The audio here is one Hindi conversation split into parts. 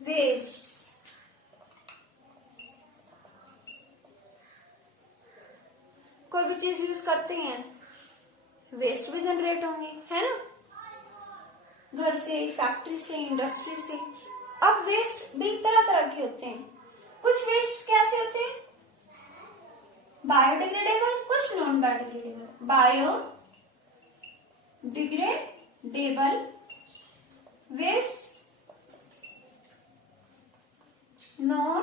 वेस्ट, कोई भी चीज यूज करते हैं वेस्ट भी जनरेट होंगे, है ना, घर से, फैक्ट्री से, इंडस्ट्री से। अब वेस्ट भी तरह तरह के होते हैं। कुछ वेस्ट कैसे होते हैं, बायोडिग्रेडेबल, कुछ non biodegradable. Biodegradable waste, non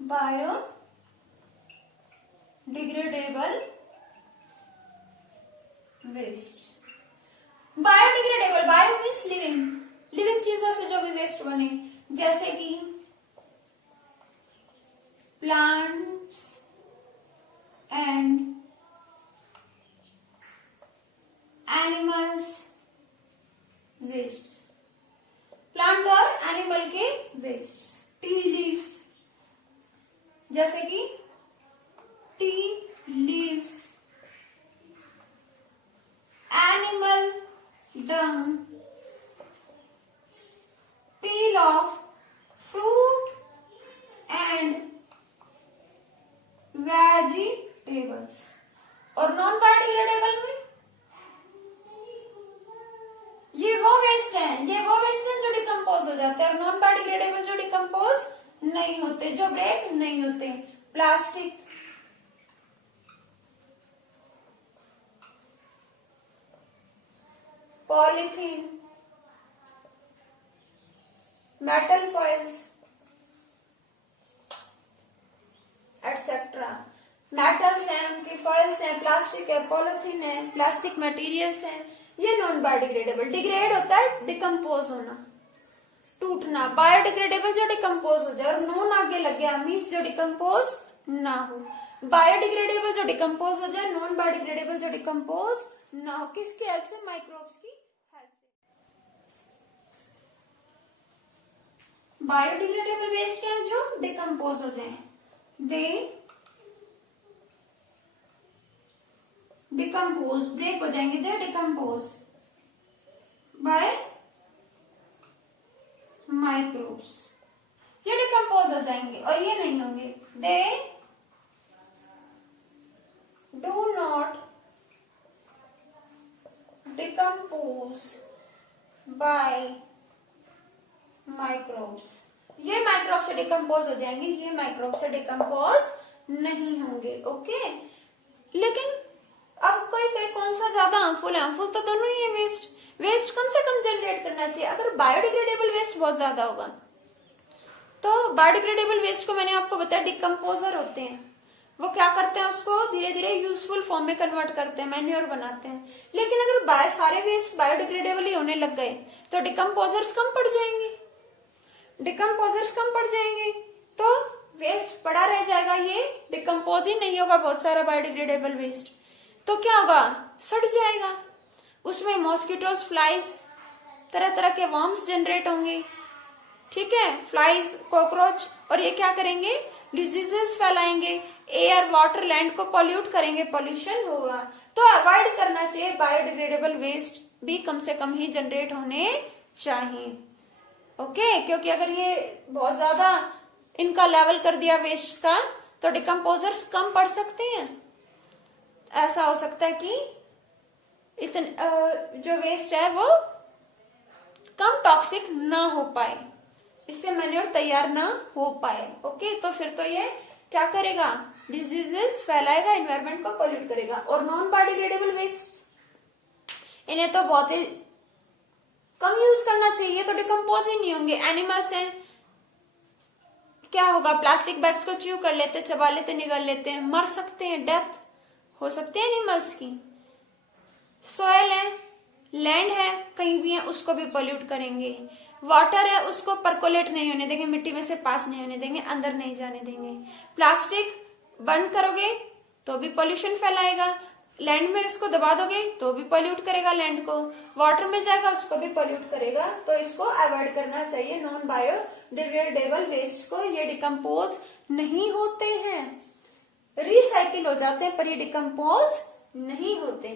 biodegradable waste. Biodegradable, bio means living, living चीजों से जो भी वेस्ट बने, जैसे कि plants and animals waste, plant और एनिमल के वेस्ट। टी लीव्स, जैसे कि tea leaves, animal dung, peel of fruit and vegetables। और नॉन बायोडिग्रेडेबल में ये वो वेस्ट है, जो डिकम्पोज हो जाते हैं, और नॉन बायोडिग्रेडेबल जो डिकम्पोज नहीं होते, जो ब्रेक नहीं होते। Plastic, polythene, metal foils etcetera. Metals हैं, उनकी फॉइल्स हैं, प्लास्टिक है, पॉलीथीन है, प्लास्टिक मटेरियल्स हैं, ये नॉन बायोडिग्रेडेबल। डिग्रेड होता है डिकम्पोज होना, टूटना। बायोडिग्रेडेबल जो डिकम्पोज हो जाए, और नॉन आगे लग गया मीन्स जो डिकम्पोज ना हो। बायोडिग्रेडेबल जो डिकम्पोज हो जाए, नॉन बायोडिग्रेडेबल जो डिकम्पोज ना हो। किसकी हेल्प से, माइक्रोब्स की हेल्प से। बायोडिग्रेडेबल वेस्ट क्या है, जो डिकम्पोज हो जाए, दे डिकम्पोज, ब्रेक हो जाएंगे, दे डिकम्पोज बाय माइक्रोब्स, ये डिकम्पोज हो जाएंगे और ये नहीं होंगे। They do not decompose by microbes, ये माइक्रोब से डिकम्पोज हो जाएंगे, ये माइक्रोब से डिकम्पोज नहीं होंगे। ओके, लेकिन अब कोई कौन सा ज्यादा हार्मफुल है, हार्मफुल तो दोनों ही है। वेस्ट कम से कम जनरेट करना चाहिए। अगर बायोडिग्रेडेबल वेस्ट बहुत ज्यादा होगा तो बायोडिग्रेडेबल वेस्ट को मैंने आपको बताया डिकम्पोजर होते हैं, वो क्या करते हैं, उसको धीरे धीरे यूजफुल फॉर्म में कन्वर्ट करते हैं, मैन्योर बनाते हैं। लेकिन अगर सारे वेस्ट बायोडिग्रेडेबल ही होने लग गए तो डिकम्पोजर्स कम पड़ जाएंगे, तो वेस्ट पड़ा रह जाएगा, ये डिकम्पोज ही नहीं होगा बहुत सारा बायोडिग्रेडेबल वेस्ट। तो क्या होगा, सड़ जाएगा, उसमें मॉस्किटोज, फ्लाइज, तरह तरह के वर्म्स जनरेट होंगे, ठीक है, फ्लाइज, कॉकरोच, और ये क्या करेंगे, डिजीजेस फैलाएंगे, एयर, वाटर, लैंड को पॉल्यूट करेंगे, पॉल्यूशन होगा। तो अवॉइड करना चाहिए, बायोडिग्रेडेबल वेस्ट भी कम से कम ही जनरेट होने चाहिए। ओके, क्योंकि अगर ये बहुत ज्यादा इनका लेवल कर दिया वेस्ट का तो डिकम्पोजर्स कम पड़ सकते हैं। ऐसा हो सकता है कि इतने जो वेस्ट है वो कम टॉक्सिक ना हो पाए, इससे मैन्योर तैयार ना हो पाए। ओके, तो फिर तो ये क्या करेगा, डिजीजेस फैलाएगा, एनवायरमेंट को पॉल्यूट करेगा। और नॉन बायोडिग्रेडेबल वेस्ट, इन्हें तो बहुत ही कम यूज करना चाहिए, तो डिकम्पोज ही नहीं होंगे। एनिमल्स हैं, क्या होगा, प्लास्टिक बैग्स को च्यू कर लेते, चबा लेते, निगल लेते हैं, मर सकते हैं, डेथ हो सकती है एनिमल्स की। सॉयल है, लैंड है, कहीं भी है, उसको भी पॉल्यूट करेंगे। वाटर है, उसको परकोलेट नहीं होने देंगे, मिट्टी में से पास नहीं होने देंगे, अंदर नहीं जाने देंगे। प्लास्टिक बर्न करोगे तो भी पॉल्यूशन फैलाएगा, लैंड में इसको दबा दोगे तो भी पॉल्यूट करेगा लैंड को, वाटर में जाएगा उसको भी पॉल्यूट करेगा। तो इसको अवॉइड करना चाहिए, नॉन बायोडिग्रेडेबल वेस्ट को। ये डिकम्पोज नहीं होते हैं, रिसाइकिल हो जाते हैं पर ये डिकम्पोज नहीं होते,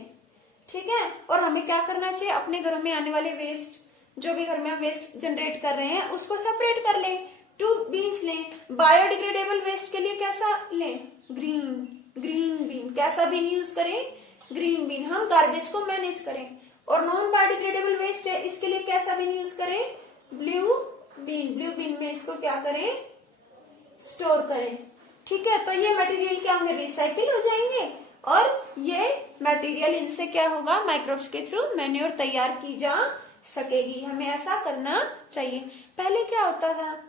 ठीक है। और हमें क्या करना चाहिए, अपने घरों में आने वाले वेस्ट जो भी घर में हम वेस्ट जनरेट कर रहे हैं उसको सेपरेट कर लें। 2 बीन्स लें। बायोडिग्रेडेबल वेस्ट के लिए कैसा लें? Green bin. कैसा बीन यूज करें? Green bin. हम गार्बेज को मैनेज करें। और नॉन बायोडिग्रेडेबल वेस्ट है, इसके लिए कैसा बीन यूज करें? ब्लू बीन में इसको क्या करें? स्टोर करें। ठीक है, तो ये मटेरियल क्या होंगे? रिसाइकिल हो जाएंगे और ये मटेरियल इनसे क्या होगा? माइक्रोब्स के थ्रू मैन्योर तैयार की जा सकेगी। हमें ऐसा करना चाहिए। पहले क्या होता था?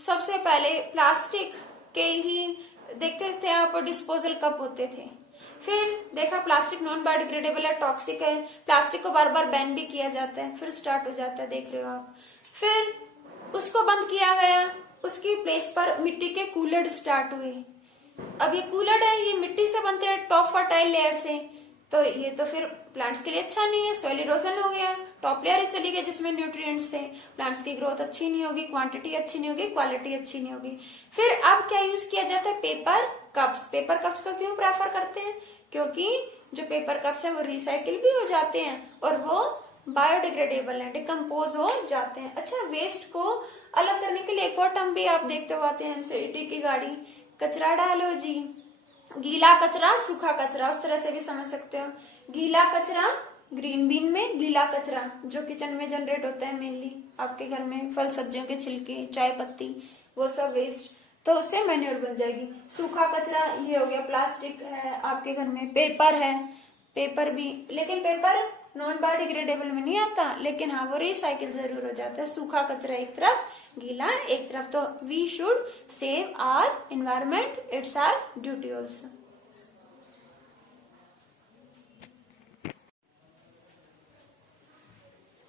सबसे पहले प्लास्टिक के ही देखते थे आप, डिस्पोजल कप होते थे। फिर देखा प्लास्टिक नॉन बायोडिग्रेडेबल है, टॉक्सिक है, प्लास्टिक को बार बार बैन भी किया जाता है। फिर स्टार्ट हो जाता है, देख रहे हो आप। फिर उसको बंद किया गया, उसकी प्लेस पर मिट्टी के कूलर स्टार्ट हुए। अब ये कूलर है, ये मिट्टी से बनते हैं, टॉप फर्टाइल लेयर से, तो ये तो फिर प्लांट्स के लिए अच्छा नहीं है, सॉइल इरोजन हो गया। टॉप लेयर चली गई जिसमें न्यूट्रिएंट्स थे, प्लांट्स की ग्रोथ अच्छी नहीं होगी, क्वांटिटी अच्छी नहीं होगी, क्वालिटी अच्छी नहीं होगी। फिर अब क्या यूज किया जाता है? Paper cups. पेपर कप्स का क्यों प्रेफर करते हैं? क्योंकि जो पेपर कप्स है वो रिसाइकिल भी हो जाते हैं और वो बायोडिग्रेडेबल है, डिकम्पोज हो जाते हैं। अच्छा, वेस्ट को अलग करने के लिए एक और टर्म भी आप देखते हो आते हैं एनसीईआरटी की गाड़ी, कचरा डालो जी। गीला कचरा, सूखा कचरा, उस तरह से भी समझ सकते हो। गीला कचरा ग्रीन बीन में, गीला कचरा जो किचन में जनरेट होता है मेनली आपके घर में, फल सब्जियों के छिलके, चाय पत्ती, वो सब वेस्ट, तो उससे मैन्योर बन जाएगी। सूखा कचरा ये हो गया, प्लास्टिक है आपके घर में, पेपर है, पेपर भी, लेकिन पेपर नॉन बायोडिग्रेडेबल में नहीं आता, लेकिन हाँ वो रिसाइकिल जरूर हो जाता है। सूखा कचरा एक तरफ, गीला एक तरफ। तो we should save our environment, it's our duty also.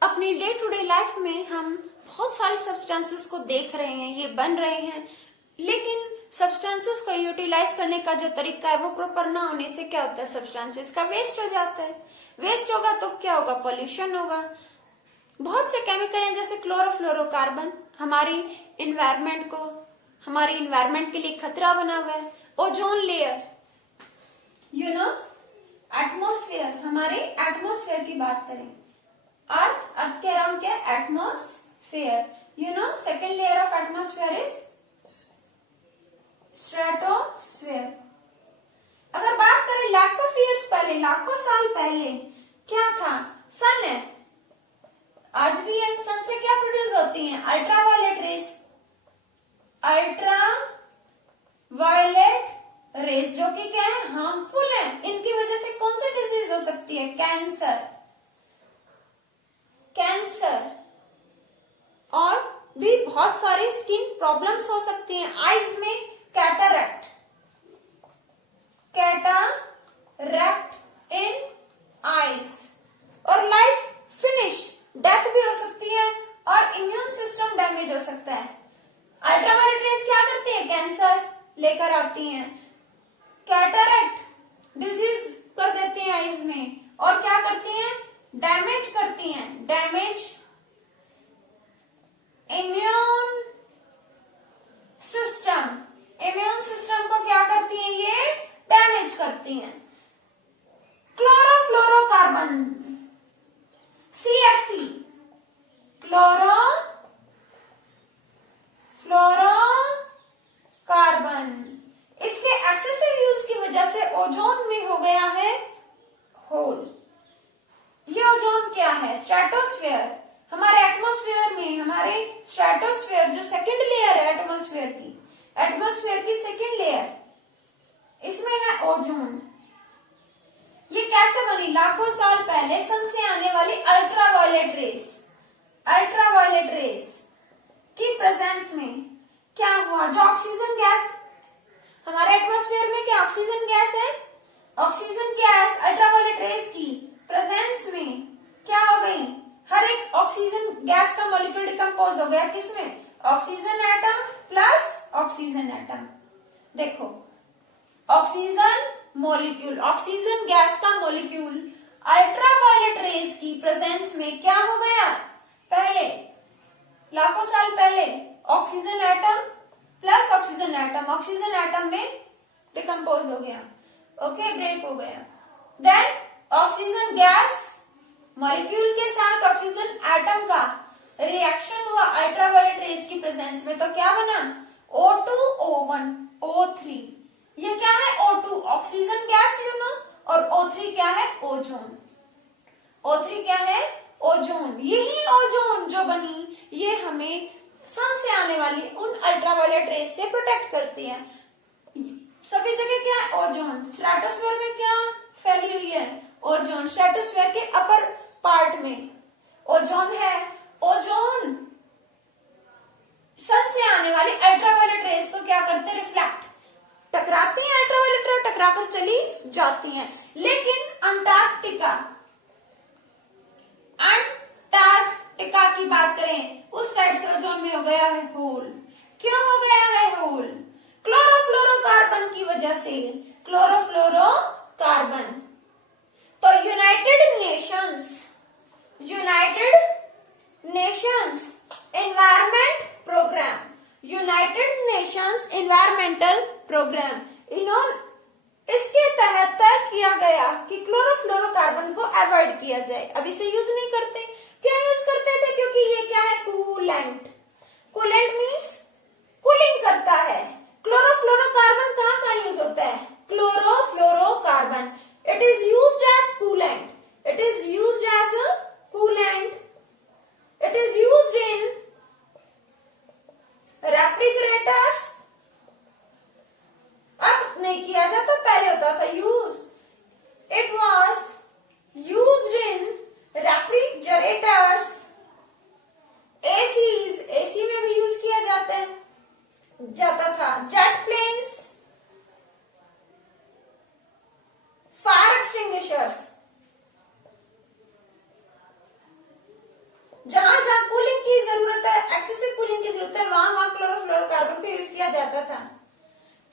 अपनी डे टू डे लाइफ में हम बहुत सारे सब्सटेंसेस को देख रहे हैं, ये बन रहे हैं, लेकिन सब्सटेंसेस को यूटिलाइज करने का जो तरीका है वो प्रॉपर ना होने से क्या होता है? सब्सटेंसेस का वेस्ट हो जाता है। वेस्ट होगा तो क्या होगा? पॉल्यूशन होगा। बहुत से केमिकल हैं जैसे क्लोरोफ्लोरोकार्बन, हमारी इन्वायरमेंट को, हमारी इन्वायरमेंट के लिए खतरा बना हुआ है। Ozone layer, you know, atmosphere, हमारे एटमॉस्फेयर की बात करें, अर्थ के अराउंड क्या? Atmosphere, you know, second layer of atmosphere is stratosphere. अगर बात करें लाख ऑफ ईयर्स पहले, लाखों साल पहले क्या था? सन है, आज भी है। सन से क्या प्रोड्यूस होती है? Ultra violet rays, ultra violet rays, जो कि क्या है? हार्मफुल है। इनकी वजह से कौन सी डिजीज हो सकती है? कैंसर, और भी बहुत सारी स्किन प्रॉब्लम्स हो सकती हैं। आईज में कैटरैक्ट इन आईज, और लाइफ फिनिश, डेथ भी हो सकती है, और इम्यून सिस्टम डैमेज हो सकता है। अल्ट्रावायलेट रेस क्या करती है? कैंसर लेकर आती हैं, कैटरैक्ट डिजीज कर देती हैं आईज में, और क्या करती हैं? डैमेज करती हैं, damage immune system. Immune system को क्या करती हैं? ये डैमेज करती हैं। क्लोरोफ्लोरोकार्बन, CFC, क्लोरोफ्लोरोकार्बन, इसके एक्सेसिव यूज की वजह से ओजोन में हो गया है होल। ये ओजोन क्या है? स्ट्रेटोस्फेयर। हमारे एटमॉस्फेयर में, हमारे स्ट्रेटोस्फेयर जो सेकंड लेयर है एटमॉस्फेयर की सेकंड लेयर, इसमें है ओजोन। ये कैसे बनी? लाखों साल पहले सन से आने वाली अल्ट्रावायलेट रेस की प्रेजेंस में क्या हुआ? जो ऑक्सीजन गैस हमारे एटमॉस्फेयर में, क्या ऑक्सीजन गैस है? ऑक्सीजन गैस अल्ट्रावायलेट रेस की प्रेजेंस में क्या हो गई? हर एक ऑक्सीजन गैस का मॉलिक्यूल डिकम्पोज हो गया, किसमें? Oxygen atom plus oxygen atom. देखो, ऑक्सीजन मॉलिक्यूल, ऑक्सीजन गैस का मॉलिक्यूल अल्ट्रावायलेट रेस की प्रेजेंस में क्या हो गया? पहले, लाखों साल पहले, oxygen atom plus oxygen atom में डिकम्पोज हो गया, ओके, ब्रेक हो गया। देन ऑक्सीजन गैस मॉलिक्यूल के साथ ऑक्सीजन रिएक्शन हुआ अल्ट्रावायलेट रेज की प्रेजेंस में, तो क्या बना O2 O1 O3। ये क्या है O2 oxygen gas you know, और O3 क्या है ओजोन। O3 क्या है ओजोन। यही ओजोन जो बनी ये हमें सन से आने वाली उन अल्ट्रावायलेट रेज से प्रोटेक्ट करती है। सभी जगह क्या है ओजोन। स्ट्रेटोस्फीयर में क्या फैली हुई है ओजोन। स्ट्रेटोस्फीयर के अपर पार्ट में ओजोन है। ओजोन सन से आने वाली अल्ट्रावायलेट रेज को क्या करते हैं रिफ्लेक्ट, टकराती हैं अल्ट्रावायलेट रे, टकराकर चली जाती हैं। लेकिन अंटार्कटिका की बात करें उस साइड से ओजोन में हो गया है होल। क्यों हो गया है होल? क्लोरोफ्लोरोकार्बन की वजह से। क्लोरोफ्लोरोकार्बन। तो यूनाइटेड नेशंस एनवायरमेंटल प्रोग्राम इसके तहत तय किया गया कि क्लोरोफ्लोरोकार्बन को अवॉइड किया जाए। अब इसे यूज नहीं करते। क्यों यूज करते थे? क्योंकि ये क्या है कूलेंट। कूलेंट मीन्स कूलिंग करता है। क्लोरोफ्लोरोकार्बन कहाँ कहाँ यूज होता है? Chlorofluorocarbon it is used as coolant. It is used as a coolant. It is used in refrigerators. अब नहीं किया जाता, पहले होता था use. It was used in refrigerators, ACs, AC में भी यूज किया जाता था। Jet planes, fire extinguishers. जहां जहां कूलिंग की जरूरत है, एक्सेसिव कूलिंग की जरूरत है, वहां वहां क्लोरोफ्लोरोकार्बन को यूज किया जाता था।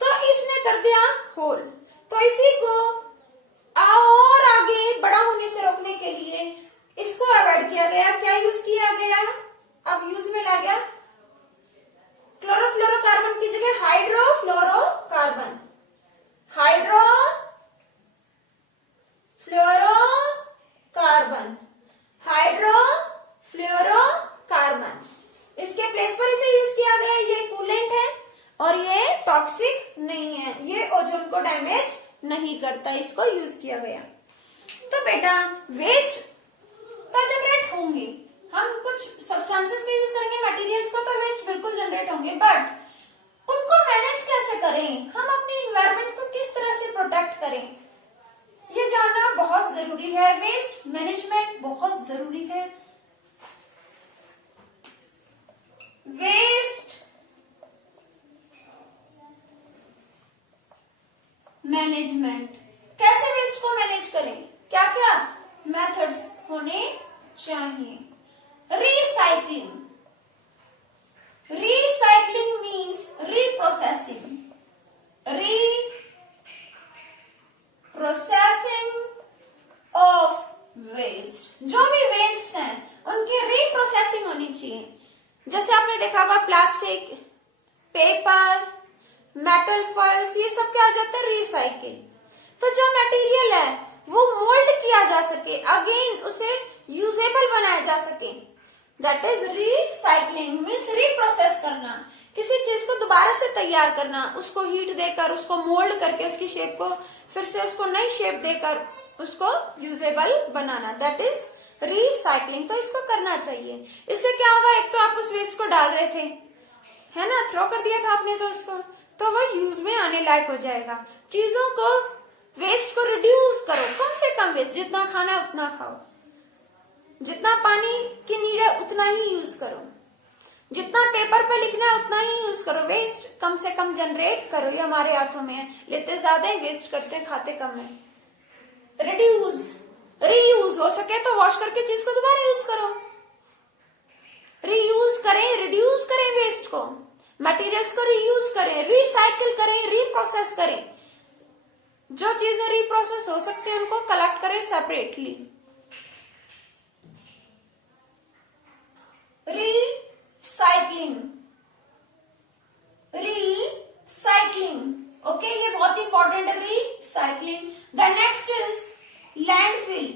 तो इसने कर दिया होल। तो इसी को और आगे बड़ा होने से रोकने के लिए इसको अवॉइड किया गया। क्या यूज किया गया? अब यूज में ला गया क्लोरोफ्लोरोकार्बन की जगह हाइड्रोफ्लोरोकार्बन। हाइड्रोफ्लोरोकार्बन इसके प्लेस पर इसे यूज किया गया। ये कूलेंट है और ये टॉक्सिक नहीं है, ये ओजोन को डैमेज नहीं करता, इसको यूज किया गया। तो बेटा वेस्ट तो जनरेट होंगे, हम कुछ सब्सटेंसेस का यूज करेंगे मटेरियल्स को, तो वेस्ट बिल्कुल जनरेट होंगे, बट उनको मैनेज कैसे करें, हम अपने इन्वायरमेंट को किस तरह से प्रोटेक्ट करें, ये जानना बहुत जरूरी है। वेस्ट मैनेजमेंट बहुत जरूरी है। वेस्ट मैनेजमेंट, कैसे वेस्ट को मैनेज करें, क्या क्या मेथड्स होने चाहिए। Recycling. Recycling means reprocessing. Of waste. जो भी वेस्ट हैं उनकी रीप्रोसेसिंग होनी चाहिए। जैसे आपने देखा होगा प्लास्टिक, पेपर, मेटल फॉइल्स, ये सब क्या हो जाता है रिसाइकिल। तो जो मटेरियल है वो मोल्ड किया जा सके, अगेन उसे यूजेबल बनाया जा सके, that is recycling. Means reprocess करना, किसी चीज को दोबारा से तैयार करना, उसको हीट देकर, उसको मोल्ड करके, उसकी शेप को फिर से उसको नई शेप देकर उसको usable banana, that is recycling. तो इसको करना चाहिए। इससे क्या होगा, एक तो आप उस वेस्ट को डाल रहे थे, है ना, थ्रो कर दिया था आपने, तो उसको तो वो यूज में आने लायक हो जाएगा। चीजों को, वेस्ट को रिड्यूस करो, कम से कम वेस्ट, जितना खाना है उतना खाओ, जितना पानी की नीड है उतना ही यूज करो, जितना पेपर पे लिखना है उतना ही यूज करो, वेस्ट कम से कम जनरेट करो। ये हमारे हाथों में है, लेते ज्यादा है, वेस्ट करते हैं, खाते कम है। रिड्यूस, रीयूज, हो सके तो वॉश करके चीज को दोबारा यूज करो। रीयूज करें, रिड्यूस करें वेस्ट को, मटेरियल्स को रीयूज करें, रिसाइकिल करें, रीप्रोसेस करें। जो चीजें रिप्रोसेस हो सकती है उनको कलेक्ट करें सेपरेटली। रिसाइक्लिंग, ओके, ये बहुत इंपॉर्टेंट है, recycling. The next is landfill.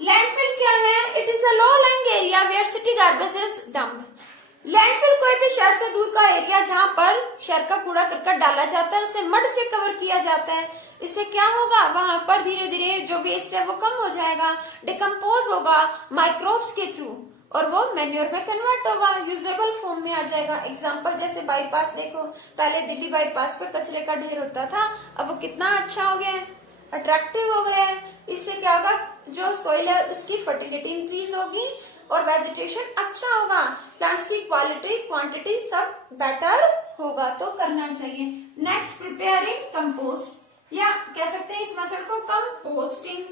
Landfill क्या है? It is a low language area where city garbage is dumped. Landfill कोई भी शहर से दूर का एरिया जहां पर शहर का कूड़ा करकट डाला जाता है, उसे मड से कवर किया जाता है। इससे क्या होगा, वहां पर धीरे धीरे जो वेस्ट है वो कम हो जाएगा, डिकम्पोज होगा माइक्रोब्स के थ्रू, और वो मैन्योर में कन्वर्ट होगा, यूजेबल फॉर्म में आ जाएगा। एग्जाम्पल जैसे बाईपास देखो, पहले दिल्ली बाईपास पे कचरे का ढेर होता था, अब वो कितना अच्छा हो गया है, अट्रैक्टिव हो गया है। इससे क्या होगा, जो सोइल है उसकी फर्टिलिटी इंक्रीज होगी और वेजिटेशन अच्छा होगा, प्लांट्स की क्वालिटी क्वांटिटी सब बेटर होगा, तो करना चाहिए। नेक्स्ट, प्रिपेयरिंग कंपोस्ट, या कह सकते हैं इस मेथड को कंपोस्टिंग।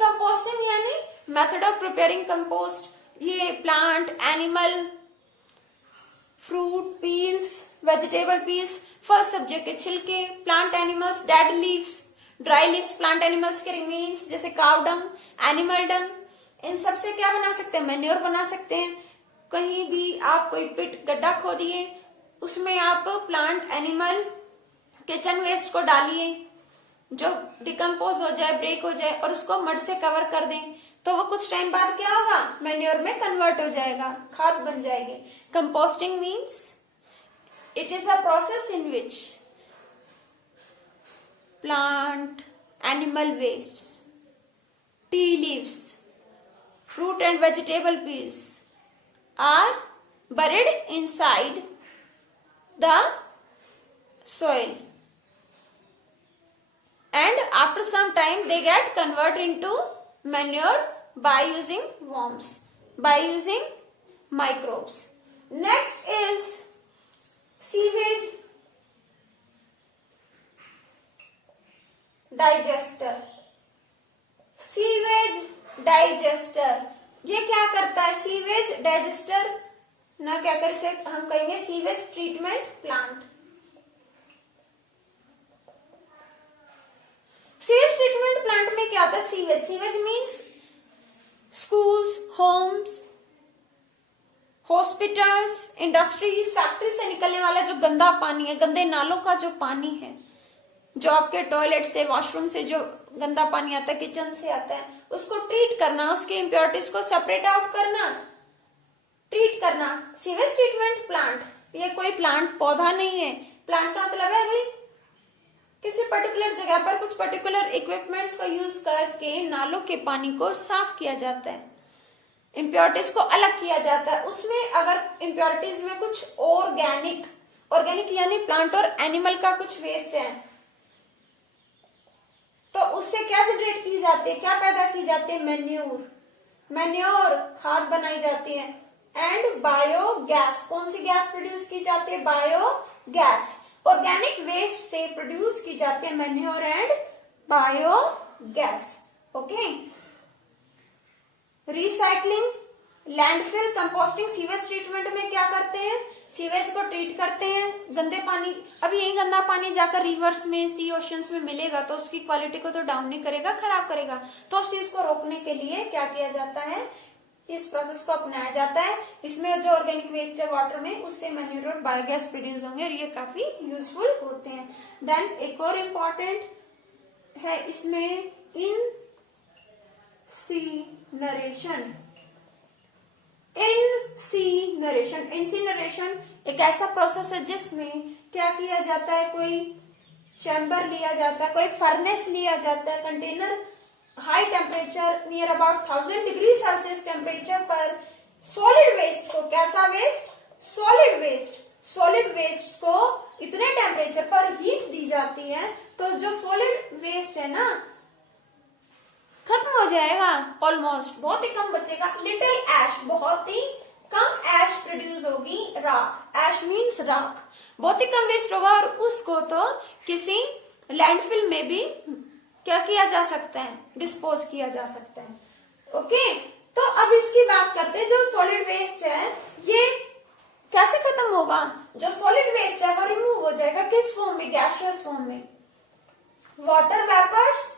कंपोस्टिंग यानी मेथड ऑफ प्रिपेयरिंग कंपोस्ट। ये plant, animal, fruit peels, vegetable peels, फल सब्जियों के छिलके, plant animals, dead leaves, dry leaves, plant animals के रिमेन्स जैसे काउ डंग, एनिमल डंग, इन सब से क्या बना सकते हैं, मैन्योर बना सकते हैं। कहीं भी आप कोई पिट गड्ढा खोदिए, उसमें आप प्लांट, एनिमल, किचन वेस्ट को डालिए, जो डिकम्पोज हो जाए, ब्रेक हो जाए, और उसको मड से कवर कर दें, तो वो कुछ टाइम बाद क्या होगा, मैन्योर में कन्वर्ट हो जाएगा, खाद बन जाएगी। Composting means it is a process in which plant, animal wastes, tea leaves, fruit and vegetable peels are buried inside the soil, and after some time they get converted into manure by using worms, by using microbes. Next is sewage digester. Sewage digester ये क्या करता है, सीवेज डाइजेस्टर ना क्या कर, इसे हम कहेंगे sewage treatment plant. Sewage treatment plant में क्या होता है, sewage means schools, homes, hospitals, industries, factory से निकलने वाला जो गंदा पानी है, गंदे नालों का जो पानी है, जो आपके टॉयलेट से, वॉशरूम से जो गंदा पानी आता है, किचन से आता है, उसको ट्रीट करना, उसके इम्प्योरिटीज को सेपरेट आउट करना, ट्रीट करना। सीवेज ट्रीटमेंट प्लांट ये कोई प्लांट पौधा नहीं है। प्लांट का मतलब है भाई किसी पर्टिकुलर जगह पर कुछ पर्टिकुलर इक्विपमेंट्स को यूज करके नालों के पानी को साफ किया जाता है, इम्प्योरिटीज को अलग किया जाता है। उसमें अगर इम्प्योरिटीज में कुछ ऑर्गेनिक यानी प्लांट और एनिमल का कुछ वेस्ट है, तो उससे क्या जनरेट की जाती है, क्या पैदा की जाती है, मैन्योर खाद बनाई जाती है। एंड बायोगैस, कौन सी गैस प्रोड्यूस की जाती है, बायोगैस, ऑर्गेनिक वेस्ट से प्रोड्यूस की जाती है manure and biogas. Okay, recycling, landfill, composting, sewage treatment में क्या करते हैं, सीवेज को ट्रीट करते हैं, गंदे पानी, अभी यही गंदा पानी जाकर रिवर्स में, सी ओशंस में मिलेगा तो उसकी क्वालिटी को तो डाउन नहीं करेगा, खराब करेगा। तो उस चीज को रोकने के लिए क्या किया जाता है, इस प्रोसेस को अपनाया जाता है। इसमें जो ऑर्गेनिक वेस्ट है वाटर में, उससे मैन्योर और बायोगैस प्रोड्यूस होंगे और ये काफी यूजफुल होते हैं। देन एक और इम्पॉर्टेंट है इसमें इंसिनरेशन एक ऐसा प्रोसेस है जिसमें क्या किया जाता है, कोई चैम्बर लिया जाता है, कोई फर्नेस लिया जाता है, container, high temperature near about 1000 degree Celsius temperature पर सॉलिड वेस्ट को, कैसा वेस्ट, सॉलिड वेस्ट को इतने टेम्परेचर पर हीट दी जाती है तो जो सॉलिड वेस्ट है ना खत्म हो जाएगा ऑलमोस्ट, बहुत ही कम बचेगा। लिटिल एश, बहुत ही कम एश प्रोड्यूस होगी, राख, एश मीन्स राख, बहुत ही कम वेस्ट होगा और उसको तो किसी लैंडफिल में भी क्या किया जा सकता है, डिस्पोज किया जा सकता है। ओके, तो अब इसकी बात करते हैं, जो सॉलिड वेस्ट है ये कैसे खत्म होगा, जो सॉलिड वेस्ट है वो रिमूव हो जाएगा, किस फॉर्म में, गैसियस फॉर्म में, water vapours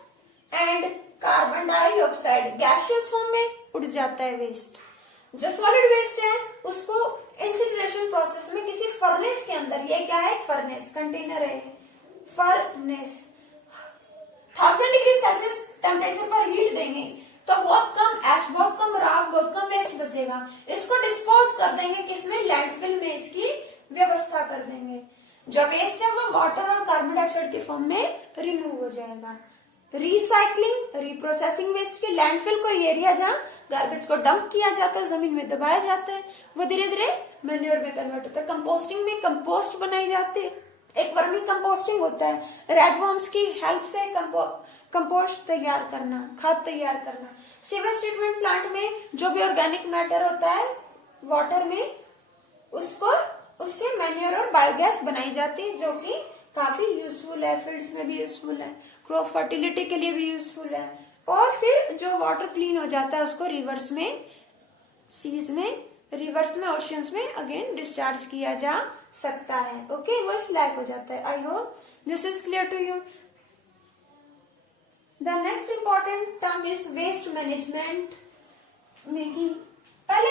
and carbon dioxide, gaseous form में उड़ जाता है वेस्ट। जो सॉलिड वेस्ट है उसको इंसिनरेशन प्रोसेस में किसी फर्नेस के अंदर, ये क्या है, फर्नेस, कंटेनर है फर्नेस, 1000 डिग्री सेल्सियस टेम्परेचर पर हीट देंगे तो बहुत कम ऐश, बहुत कम राख, बहुत कम वेस्ट बचेगा। इसको डिस्पोज कर देंगे किसमें, लैंडफिल में इसकी व्यवस्था कर देंगे। जो वेस्ट है वो वाटर और कार्बन डाइऑक्साइड के फॉर्म में रिमूव हो जाएगा। रिसाइकलिंग, रिप्रोसेसिंग वेस्ट की, लैंडफिल को एरिया जहाँ गार्बेज को डंप किया जाता है, जमीन में दबाया जाता है, वो धीरे धीरे मैन्योर में कन्वर्ट होता है। कंपोस्टिंग में कंपोस्ट बनाई जाती है, एक वर्मी कंपोस्टिंग होता है, रेडवर्म्स की हेल्प से कंपोस्ट तैयार करना, खाद तैयार करना। सीवेज ट्रीटमेंट प्लांट में जो भी ऑर्गेनिक मैटर होता है वाटर में, उसको उससे मैन्योर और बायोगैस बनाई जाती है, जो कि काफी यूजफुल है, फील्ड्स में भी यूजफुल है, क्रॉप फर्टिलिटी के लिए भी यूजफुल है। और फिर जो वाटर क्लीन हो जाता है उसको रिवर्स में, सीज में, रिवर्स में, ओशियंस में अगेन डिस्चार्ज किया जा सकता है। ओके, वो स्लैक हो जाता है। I hope this is clear to you. The next important term is waste management. पहले